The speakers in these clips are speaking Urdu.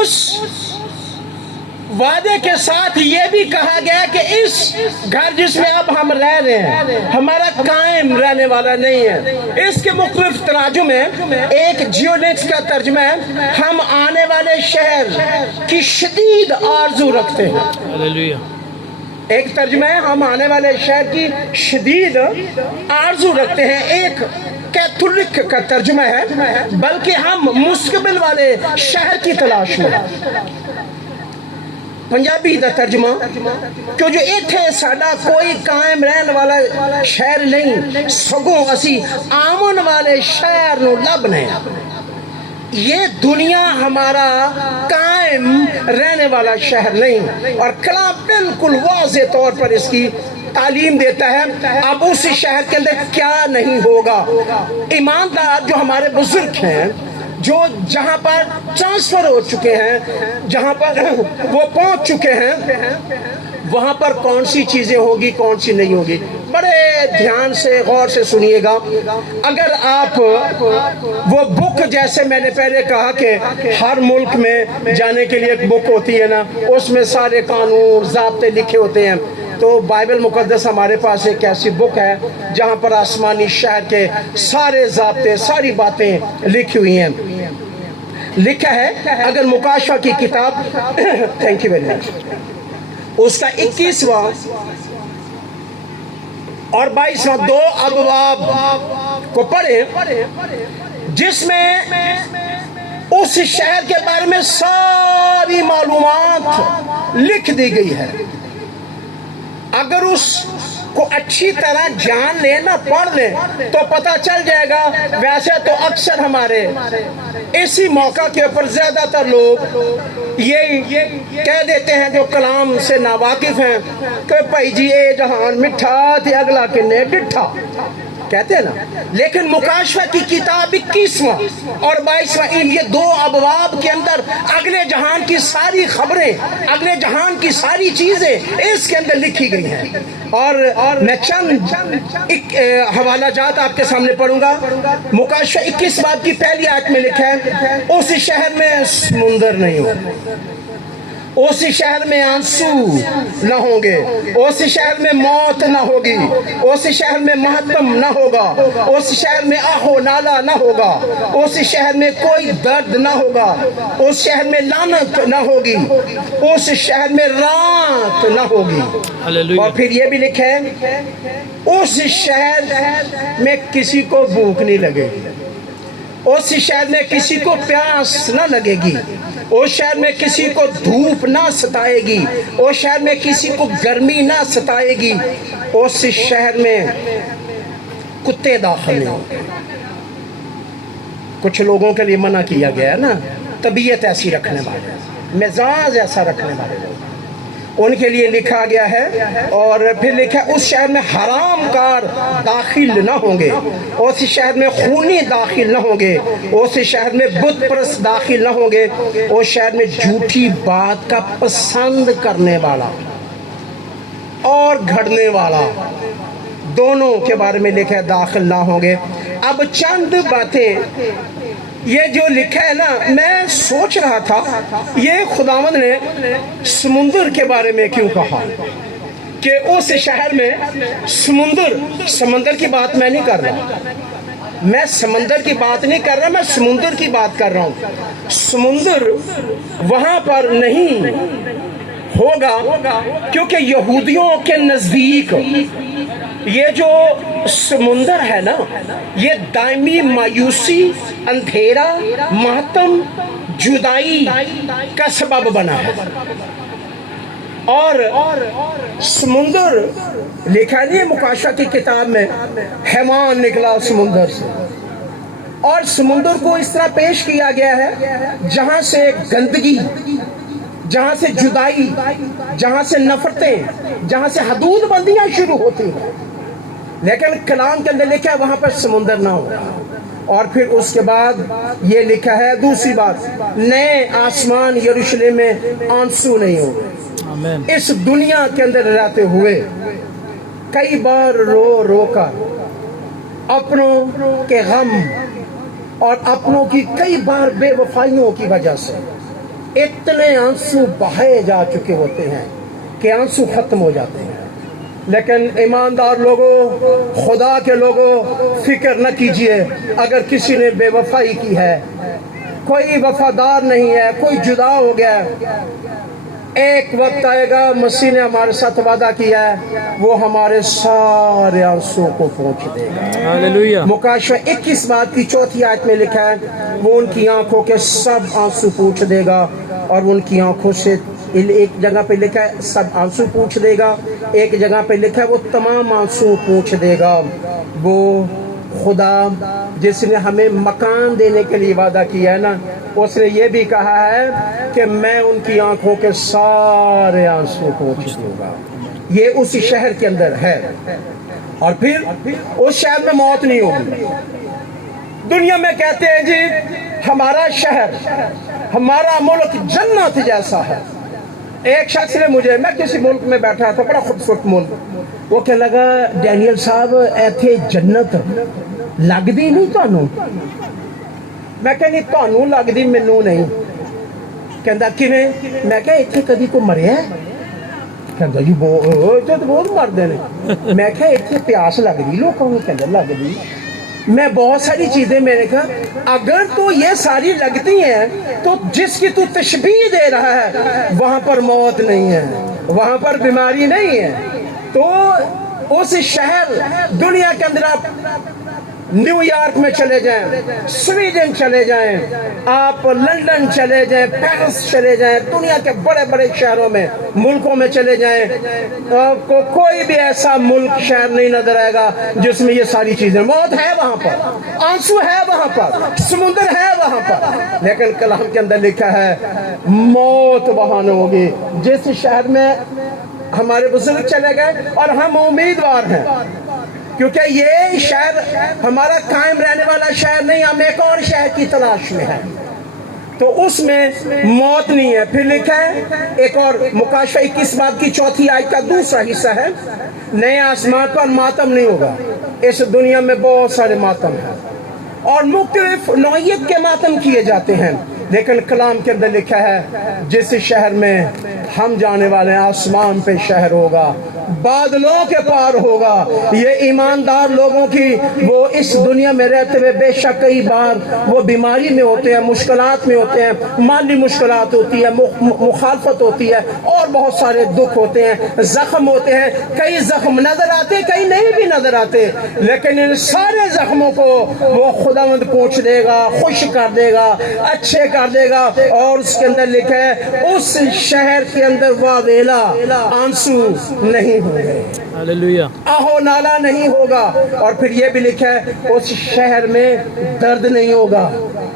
اس وعدے کے ساتھ یہ بھی کہا گیا کہ اس گھر جس میں اب ہم رہ رہے ہیں ہمارا قائم رہنے والا نہیں ہے. اس کے مختلف تراجم ہیں. ایک جیونکس کا ترجمہ ہے ہم آنے والے شہر کی شدید آرزو رکھتے ہیں. ہاللویا. ایک ترجمہ ہے ہم آنے والے شہر کی شدید آرزو رکھتے ہیں. ایک کیتھولک کا ترجمہ ہے بلکہ ہم مستقبل والے شہر کی تلاش میں. پنجابی دا ترجمہ کہ جو ایتھے ساڈا کوئی قائم رہن والا شہر نہیں سگوں اسی آمن والے شہر نو لبنے. یہ دنیا ہمارا قائم رہنے والا شہر نہیں. اور کلام بالکل واضح طور پر اس کی تعلیم دیتا ہے اب اس شہر کے اندر کیا نہیں ہوگا. ایماندار جو ہمارے بزرگ ہیں جو جہاں پر ٹرانسفر ہو چکے ہیں جہاں پر وہ پہنچ چکے ہیں وہاں پر کون سی چیزیں ہوگی کون سی نہیں ہوگی. بڑے دھیان سے غور سے سنیے گا. اگر آپ وہ بک جیسے میں نے پہلے کہا کہ ہر ملک میں جانے کے لیے ایک بک ہوتی ہے نا اس میں سارے قانون ضابطے لکھے ہوتے ہیں تو بائبل مقدس ہمارے پاس ایک ایسی بک ہے جہاں پر آسمانی شہر کے سارے ضابطے ساری باتیں لکھی ہوئی ہیں. لکھا ہے اگر مکاشفہ کی کتاب تھینک یو ویری مچ اس کا 21واں اور 22واں 2 ابواب کو پڑھیں جس میں اس شہر کے بارے میں ساری معلومات لکھ دی گئی ہے. اگر اس کو اچھی طرح جان لیں نہ پڑھ لیں تو پتہ چل جائے گا. ویسے تو اکثر ہمارے اسی موقع کے اوپر زیادہ تر لوگ یہ کہہ دیتے ہیں جو کلام سے ناواقف ہیں کہ بھائی جی اے جہان مٹھا تھی اگلا کنے ڈٹھا کہتے ہیں نا. لیکن مکاشفہ کی کتاب 21واں اور 22واں یہ 2 ابواب کے اندر اگلے جہان کی ساری خبریں اگلے جہان کی ساری چیزیں اس کے اندر لکھی گئی ہیں. اور میں چند حوالہ جات آپ کے سامنے پڑھوں گا. مکاشفہ 21 باب کی پہلی آیت میں لکھا ہے اس شہر میں سمندر نہیں ہوگا. اس شہر میں آنسو نہ ہوں گے. اس شہر میں موت نہ ہوگی. اس شہر میں ماتم نہ ہوگا. اس شہر میں آہو نالا نہ ہوگا. اس شہر میں کوئی درد نہ ہوگا. اس شہر میں لعنت نہ ہوگی. اس شہر میں رات نہ ہوگی. اور پھر یہ بھی لکھا ہے اس شہر میں کسی کو بھوک نہیں لگے گی. اس شہر میں کسی کو پیاس نہ لگے گی. اس شہر میں کسی کو دھوپ نہ ستائے گی. اس شہر میں کسی کو گرمی نہ ستائے گی. اس شہر میں کتے داخل نہیں ہوں گے. کچھ لوگوں کے لیے منع کیا گیا ہے نا طبیعت ایسی رکھنے والے مزاج ایسا رکھنے والے لوگ ان کے لیے لکھا گیا ہے. اور پھر لکھا ہے اس شہر میں حرام کار داخل نہ ہوں گے. اس شہر میں خونی داخل نہ ہوں گے. اس شہر میں بت پرست داخل نہ ہوں گے. اس شہر میں جھوٹی بات کا پسند کرنے والا اور گھڑنے والا دونوں کے بارے میں لکھا ہے داخل نہ ہوں گے. اب چند باتیں یہ جو لکھا ہے نا میں سوچ رہا تھا یہ خداوند نے سمندر کے بارے میں کیوں کہا کہ اس شہر میں سمندر کی بات میں نہیں کر رہا. میں سمندر کی بات نہیں کر رہا میں سمندر کی بات کر رہا ہوں. سمندر وہاں پر نہیں ہوگا کیونکہ یہودیوں کے نزدیک یہ جو سمندر ہے نا یہ دائمی مایوسی اندھیرا ماتم جدائی کا سبب بنا ہے. اور سمندر لکھا نہیں ہے مکاشفہ کی کتاب میں حیوان نکلا سمندر سے. اور سمندر کو اس طرح پیش کیا گیا ہے جہاں سے گندگی جہاں سے جدائی جہاں سے نفرتیں جہاں سے حدود بندیاں شروع ہوتی ہیں. لیکن کلام کے اندر لکھا ہے وہاں پر سمندر نہ ہو. اور پھر اس کے بعد یہ لکھا ہے دوسری بات نئے آسمان یروشلم میں آنسو نہیں ہو. اس دنیا کے اندر رہتے ہوئے کئی بار رو رو کر اپنوں کے غم اور اپنوں کی کئی بار بے وفائیوں کی وجہ سے اتنے آنسو بہائے جا چکے ہوتے ہیں کہ آنسو ختم ہو جاتے ہیں. لیکن ایماندار لوگوں، خدا کے لوگوں، فکر نہ کیجئے. اگر کسی نے بے وفائی کی ہے، کوئی وفادار نہیں ہے، کوئی جدا ہو گیا ہے، ایک وقت آئے گا، مسیح نے ہمارے ساتھ وعدہ کیا ہے، وہ ہمارے سارے آنسو کو پوچھ دے گا. ہاللویہ. مکاشفہ 21 بات کی 4 آیت میں لکھا ہے، وہ ان کی آنکھوں کے سب آنسو پوچھ دے گا. اور ان کی آنکھوں سے، ایک جگہ پہ لکھا ہے سب آنسو پوچھ دے گا، ایک جگہ پہ لکھا ہے وہ تمام آنسو پوچھ دے گا. وہ خدا جس نے ہمیں مکان دینے کے لیے وعدہ کیا ہے نا، اس نے یہ بھی کہا ہے کہ میں ان کی آنکھوں کے سارے آنسو پوچھ دوں گا. یہ اس شہر کے اندر ہے. اور پھر اس شہر میں موت نہیں ہوگی. دنیا میں کہتے ہیں جی ہمارا شہر، ہمارا ملک جنت جیسا ہے. ایک شخص نے مجھے، میں کسی ملک میں بیٹھا تھا، بڑا خوبصورت ملک، وہ کہنے لگا ڈینیل صاحب ایتھے جنت لگدی نہیں تانوں؟ میں کہا نہیں تانوں لگدی، مینوں نہیں. کہندا کیویں؟ میں کہا ایتھے کدی کو مریا ہے؟ کہندا جی بہت مردے نے. میں کہا ایتھے پیاس لگدی لوکاں نوں؟ کہندا لگدی. میں بہت ساری چیزیں، میں نے کہا اگر تو یہ ساری لگتی ہیں تو جس کی تو تشبیہ دے رہا ہے وہاں پر موت نہیں ہے، وہاں پر بیماری نہیں ہے. تو اس شہر، دنیا کے اندر آپ نیو یارک میں چلے جائیں، سویڈن چلے جائیں، آپ لندن چلے جائیں، پیرس چلے جائیں، دنیا کے بڑے بڑے شہروں میں، ملکوں میں چلے جائیں، آپ کو کوئی بھی ایسا ملک، شہر نہیں نظر آئے گا جس میں یہ ساری چیزیں. موت ہے وہاں پر، آنسو ہے وہاں پر، سمندر ہے وہاں پر، لیکن کلام کے اندر لکھا ہے موت وہاں نہ ہوگی. جس شہر میں ہمارے بزرگ چلے گئے اور ہم امیدوار ہیں، کیونکہ یہ شہر ہمارا قائم رہنے والا شہر نہیں، ہم ایک اور شہر کی تلاش میں ہیں، تو اس میں موت نہیں ہے. پھر لکھا ہے ایک اور، مکاشفہ 21 باب کی 4 آیت کا دوسرا حصہ ہے، نئے آسمان پر ماتم نہیں ہوگا. اس دنیا میں بہت سارے ماتم ہیں اور مختلف نوعیت کے ماتم کیے جاتے ہیں، لیکن کلام کے اندر لکھا ہے جس شہر میں ہم جانے والے ہیں، آسمان پہ شہر ہوگا، بادلوں کے پار ہوگا. یہ ایماندار لوگوں کی، وہ اس دنیا میں رہتے ہوئے بے شک کئی بار وہ بیماری میں ہوتے ہیں، مشکلات میں ہوتے ہیں، مالی مشکلات ہوتی ہے، مخالفت ہوتی ہے، اور بہت سارے دکھ ہوتے ہیں، زخم ہوتے ہیں. کئی زخم نظر آتے، کئی نہیں بھی نظر آتے، لیکن ان سارے زخموں کو وہ خداوند پوچھ دے گا، خوش کر دے گا، اچھے کر دے گا. اور اس کے اندر لکھا ہے اس شہر کے اندر واویلا، آنسو نہیں ہوں گے، ہاللویہ. آہو نالا نہیں ہوگا. اور پھر یہ بھی لکھا ہے اس شہر میں درد نہیں ہوگا.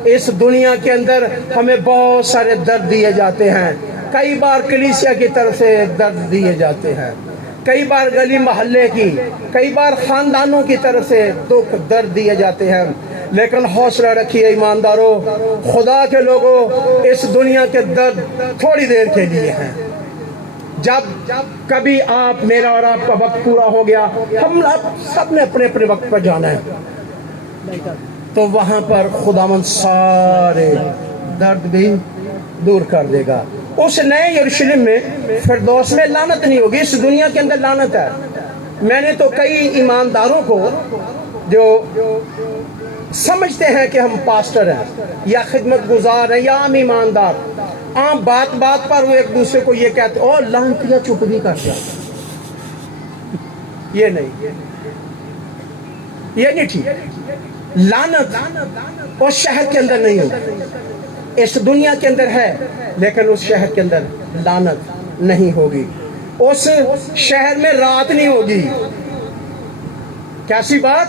اس دنیا کے اندر ہمیں بہت سارے درد دیے جاتے ہیں، کئی بار کلیسیا کی طرف سے درد دیے جاتے ہیں، کئی بار گلی محلے کی، کئی بار خاندانوں کی طرف سے دکھ درد دیے جاتے ہیں. لیکن حوصلہ رکھیے ایمانداروں، خدا کے لوگوں، اس دنیا کے درد تھوڑی دیر کے لیے ہیں. جب کبھی آپ، میرا اور آپ کا وقت پورا ہو گیا، ہم سب نے اپنے اپنے وقت پر جانا ہے، تو وہاں پر خداوند سارے درد بھی دور کر دے گا. اس نئے یروشلم میں، فردوس میں لعنت نہیں ہوگی. اس دنیا کے اندر لعنت ہے. میں نے تو کئی ایمانداروں کو جو سمجھتے ہیں کہ ہم پاسٹر ہیں یا خدمت گزار ہیں یا عام ایماندار، عام بات بات پر وہ ایک دوسرے کو یہ کہتے او لعنتیا چپ بھی کر جا. یہ نہیں ٹھیک. لعنت اس شہر کے اندر نہیں ہوگی، اس دنیا کے اندر ہے، لیکن اس شہر کے اندر لعنت نہیں ہوگی. اس شہر میں رات نہیں ہوگی. کیسی بات؟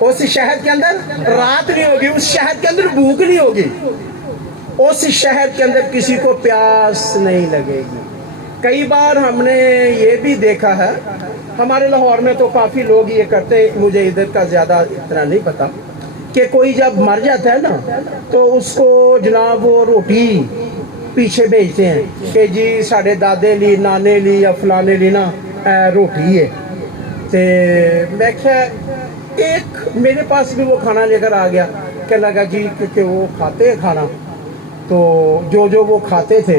اس شہر کے اندر رات نہیں ہوگی، اس شہر کے اندر بھوک نہیں ہوگی، اس شہر کے اندر کسی کو پیاس نہیں لگے گی. کئی بار ہم نے یہ بھی دیکھا ہے، ہمارے لاہور میں تو کافی لوگ یہ کرتے ہیں، مجھے ادھر کا زیادہ اتنا نہیں پتا، کہ کوئی جب مر جاتا ہے نا تو اس کو جناب وہ روٹی پیچھے بھیجتے ہیں کہ جی ساڑھے دادے لی، نانے لی یا فلانے لی نا روٹی ہے. تے میں خیر ایک میرے پاس بھی وہ کھانا لے کر آ گیا، کہ لگا جی کہ وہ کھاتے ہیں کھانا. تو جو وہ کھاتے تھے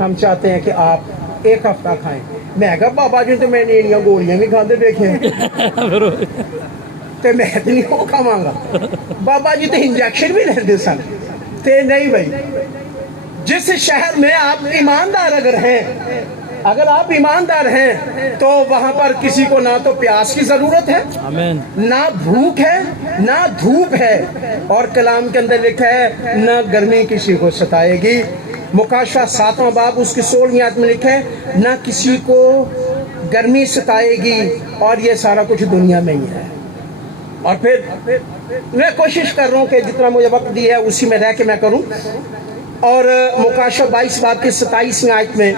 ہم چاہتے ہیں کہ آپ ایک ہفتہ کھائیں. میں کہا بابا جی تو میں نے گولیاں بھی کھاتے دیکھے تو میں نہیں وہ کھاواں گا. بابا جی تو انجیکشن بھی لیندے سن. تے نہیں بھائی، جس شہر میں آپ ایماندار اگر آپ ایماندار ہیں تو وہاں پر کسی کو نہ تو پیاس کی ضرورت ہے، آمین. نہ بھوک ہے، نہ دھوپ ہے، اور کلام کے اندر لکھا ہے نہ گرمی کسی کو ستائے گی. مکاشفہ 7واں باب اس کی 16ویں آیت میں لکھا ہے نہ کسی کو گرمی ستائے گی، اور یہ سارا کچھ دنیا میں ہی ہے. اور پھر میں کوشش کر رہا ہوں کہ جتنا مجھے وقت دیا ہے اسی میں رہ کے میں کروں. اور مکاشفہ 22 باب کی 27ویں آیت میں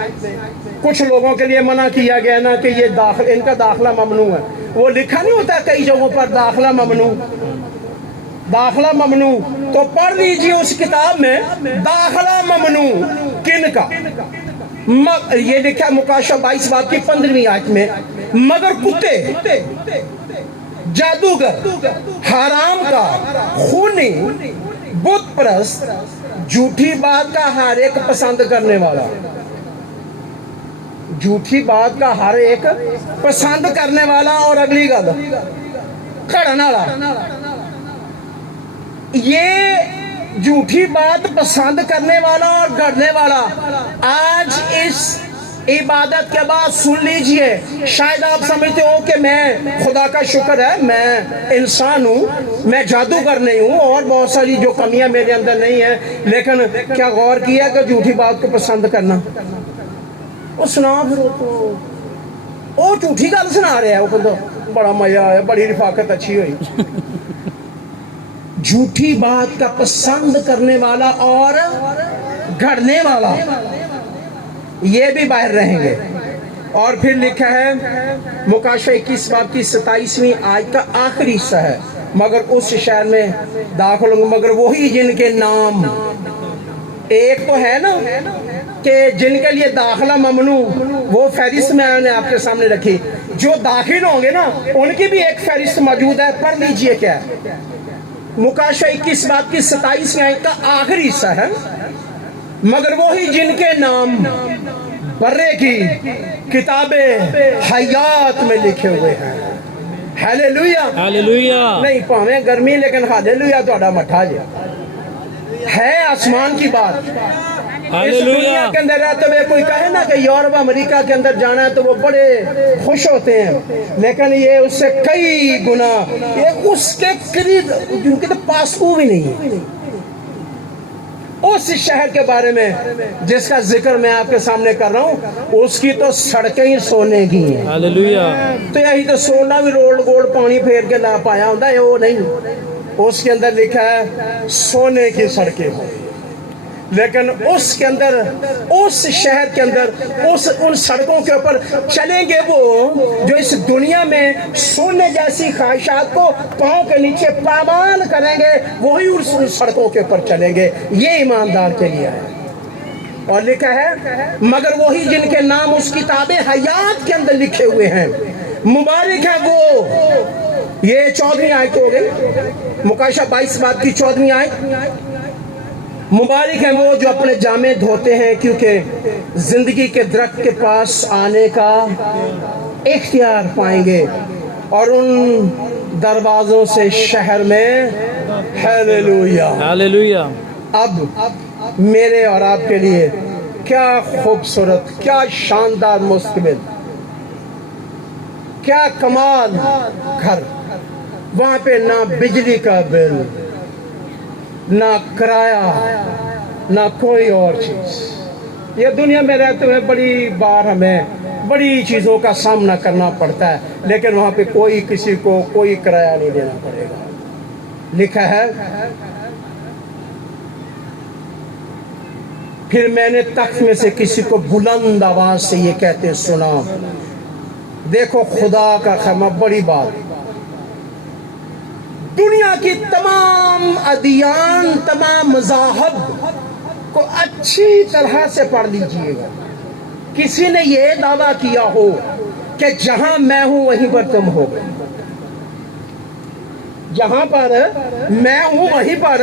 کچھ لوگوں کے لیے منع کیا گیا نا کہ یہ ان کا داخلہ ممنوع ہے. وہ لکھا نہیں ہوتا کئی جگہوں پر داخلہ ممنوع، داخلہ ممنوع. تو پڑھ لیجیے اس کتاب میں داخلہ ممنوع کن کا. یہ لکھا مکاشفہ 22 باب کی 15ویں آیت میں مگر کتے، جادوگر، حرام کا، خونی، بت پرست، جھوٹی بات کا ہر ایک پسند کرنے والا، جھوٹی بات کا ہر ایک پسند کرنے والا، اور اگلی گل کھڑن والا. یہ جھوٹی بات پسند کرنے والا اور گھڑنے والا آج اس عبادت کے بعد سن لیجئے. شاید آپ سمجھتے ہو کہ میں خدا کا شکر ہے میں انسان ہوں، میں جادوگر نہیں ہوں، اور بہت ساری جو کمیاں میرے اندر نہیں ہیں، لیکن کیا غور کیا کہ جھوٹی بات کو پسند کرنا؟ وہ سنا پھر وہ جھوٹی گل سنا رہا ہے، وہ کہتا بڑا مزہ آیا، بڑی رفاقت اچھی ہوئی. جھوٹی بات کا پسند کرنے والا اور گھڑنے والا یہ بھی باہر رہیں گے. اور پھر لکھا ہے مکاشفہ 21 باب کی 27ویں آیت کا آخری حصہ ہے مگر اس شہر میں داخل ہوں گے مگر وہی جن کے نام. ایک تو ہے نا کہ جن کے لیے داخلہ ممنوع، وہ فہرست میں نے آپ کے سامنے رکھی. جو داخل ہوں گے نا ان کی بھی ایک فہرست موجود ہے. پڑھ لیجئے کیا ہے مکاشفہ 21 باب کی 27ویں آیت کا آخری حصہ ہے مگر وہی جن کے نام برے کی کتاب حیات میں لکھے ہوئے ہیں. Hallelujah, hallelujah. نہیں پاویں گرمی لیکن ہیلیلویا تہاڈا مٹھا جے ہے آسمان کی بات. اس ہاللویا. دنیا کے اندر رہتے ہوئے کوئی کہے نا کہ یورپ امریکہ کے اندر جانا ہے تو وہ بڑے خوش ہوتے ہیں، لیکن یہ اس سے کئی گنا یہ اس کے قریب جن کے تو پاسپو بھی نہیں ہے. اس شہر کے بارے میں جس کا ذکر میں آپ کے سامنے کر رہا ہوں اس کی تو سڑکیں ہی سونے کی ہیں. ہاللویا. تو یہی تو سونا بھی رول گول پانی پھیر کے لا پایا ہوتا ہے، وہ نہیں. اس کے اندر لکھا ہے سونے کی سڑکیں ہوں، لیکن اس کے اندر اس شہر کے اندر ان سڑکوں کے اوپر چلیں گے وہ جو اس دنیا میں سونے جیسی خواہشات کو پاؤں کے نیچے پامال کریں گے، وہی ان سڑکوں کے اوپر چلیں گے. یہ ایماندار کے لیے ہے. اور لکھا ہے مگر وہی جن کے نام اس کتاب حیات کے اندر لکھے ہوئے ہیں مبارک ہے وہ. یہ 14ویں آیت ہو گئی مکاشفہ 22 باب کی 14ویں آیت. مبارک ہیں وہ جو اپنے جامے دھوتے ہیں کیونکہ زندگی کے درخت کے پاس آنے کا اختیار پائیں گے اور ان دروازوں سے شہر میں ہیلیلویا. ہاللویا. اب میرے اور آپ کے لیے کیا خوبصورت، کیا شاندار مستقبل، کیا کمال گھر. وہاں پہ نہ بجلی کا بل، نہ کرایہ، نہ کوئی اور چیز. یہ دنیا میں رہتے ہوئے بڑی بار ہمیں بڑی چیزوں کا سامنا کرنا پڑتا ہے، لیکن وہاں پہ کوئی کسی کو کوئی کرایہ نہیں دینا پڑے گا. لکھا ہے پھر میں نے تخت میں سے کسی کو بلند آواز سے یہ کہتے سنا دیکھو خدا کا خیمہ. بڑی بات، دنیا کی تمام ادیان، تمام مذاہب کو اچھی طرح سے پڑھ لیجئے گا. کسی نے یہ دعویٰ کیا ہو کہ جہاں میں ہوں وہیں پر تم ہو گئے، جہاں پر میں ہوں وہیں پر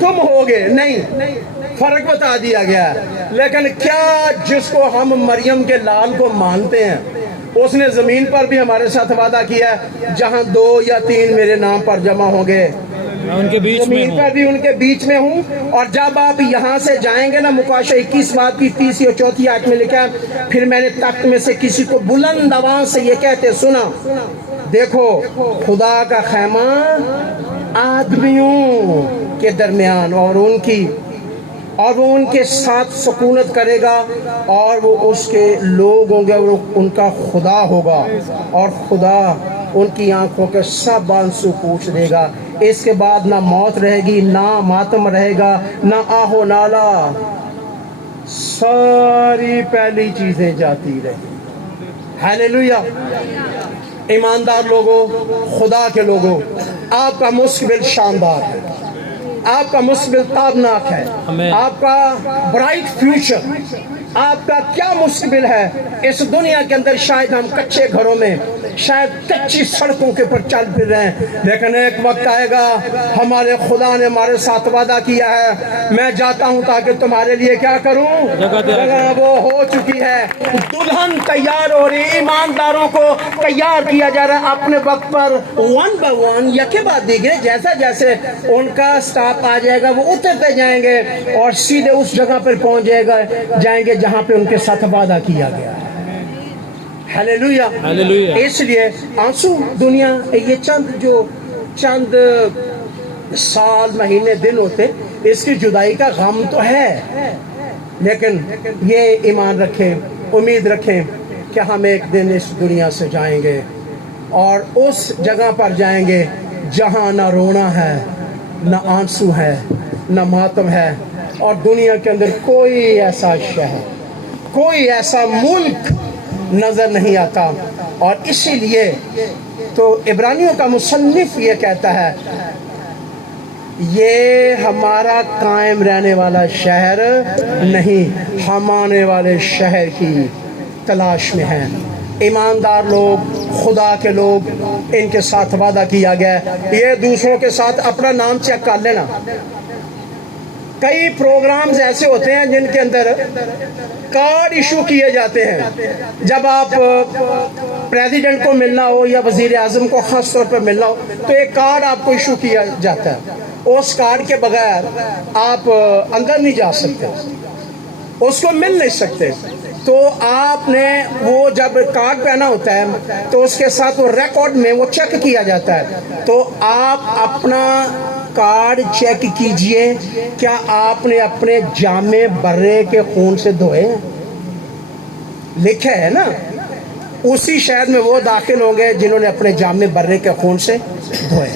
تم ہوگے نہیں، فرق بتا دیا گیا ہے۔ لیکن کیا جس کو ہم مریم کے لال کو مانتے ہیں اس نے زمین پر بھی ہمارے ساتھ وعدہ کیا ہے جہاں 2 یا 3 میرے نام پر جمع ہوں گے میں ان کے بیچ میں زمین ہوں۔ پر بھی ان کے بیچ میں ہوں۔ اور جب آپ یہاں سے جائیں گے نا، مکاشفہ 21 بات کی 3 اور 4 آیت میں لکھا ہے، پھر میں نے تخت میں سے کسی کو بلند آواز سے یہ کہتے سنا، دیکھو خدا کا خیمہ آدمیوں کے درمیان، اور وہ ان کے ساتھ سکونت کرے گا، اور وہ اس کے لوگ ہوں گے، اور ان کا خدا ہوگا، اور خدا ان کی آنکھوں کے سب آنسو پوچھ دے گا۔ اس کے بعد نہ موت رہے گی، نہ ماتم رہے گا، نہ آہ و نالا، ساری پہلی چیزیں جاتی رہی۔ ہیلیلویا۔ ایماندار لوگوں، خدا کے لوگوں، آپ کا مستقبل شاندار ہے، آپ کا مستقبل تابناک ہے، آپ کا برائٹ فیوچر، آپ کا کیا مستقبل ہے اس دنیا کے اندر۔ شاید ہم کچے گھروں میں، شاید کچی سڑکوں کے پر چل پھر رہے ہیں، لیکن ایک وقت آئے گا ہمارے خدا نے ہمارے ساتھ وعدہ کیا ہے، میں جاتا ہوں تاکہ تمہارے لیے کیا کروں، جگہ وہ ہو چکی ہے، دلہن تیار ہو رہی، ایمانداروں کو تیار کیا جا رہا ہے اپنے وقت پر، 1 by 1 یکے بعد دیگرے، جیسا جیسے ان کا سٹاپ آ جائے گا وہ اترتے جائیں گے اور سیدھے اس جگہ پر پہنچ جائیں گے جہاں پہ ان کے ساتھ وعدہ کیا گیا ہے۔ ہیلیلویا۔ ہیلیلویا۔ اس لیے آنسو دنیا، یہ چند سال، مہینے، دن ہوتے، اس کی جدائی کا غم تو ہے، لیکن یہ ایمان رکھیں، امید رکھیں کہ ہم ایک دن اس دنیا سے جائیں گے، اور اس جگہ پر جائیں گے جہاں نہ رونا ہے، نہ آنسو ہے، نہ ماتم ہے، اور دنیا کے اندر کوئی ایسا شہر، کوئی ایسا ملک نظر نہیں آتا۔ اور اسی لیے تو عبرانیوں کا مصنف یہ کہتا ہے، یہ ہمارا قائم رہنے والا شہر نہیں، ہم آنے والے شہر کی تلاش میں ہیں۔ ایماندار لوگ، خدا کے لوگ، ان کے ساتھ وعدہ کیا گیا ہے۔ یہ دوسروں کے ساتھ اپنا نام چیک کر لینا۔ کئی پروگرامز ایسے ہوتے ہیں جن کے اندر کارڈ ایشو کیے جاتے ہیں، جب آپ پریزیڈنٹ کو ملنا ہو یا وزیر اعظم کو خاص طور پر ملنا ہو تو ایک کارڈ آپ کو ایشو کیا جاتا ہے، اس کارڈ کے بغیر آپ اندر نہیں جا سکتے، اس کو مل نہیں سکتے۔ تو آپ نے وہ جب کارڈ پہنا ہوتا ہے تو اس کے ساتھ وہ ریکارڈ میں وہ چیک کیا جاتا ہے، تو آپ اپنا کارڈ چیک کیجئے، کیا آپ نے اپنے جامع برے کے خون سے دھوئے؟ لکھا ہے نا، اسی شہر میں وہ داخل ہوں گے جنہوں نے اپنے جامع برے کے خون سے دھوئے۔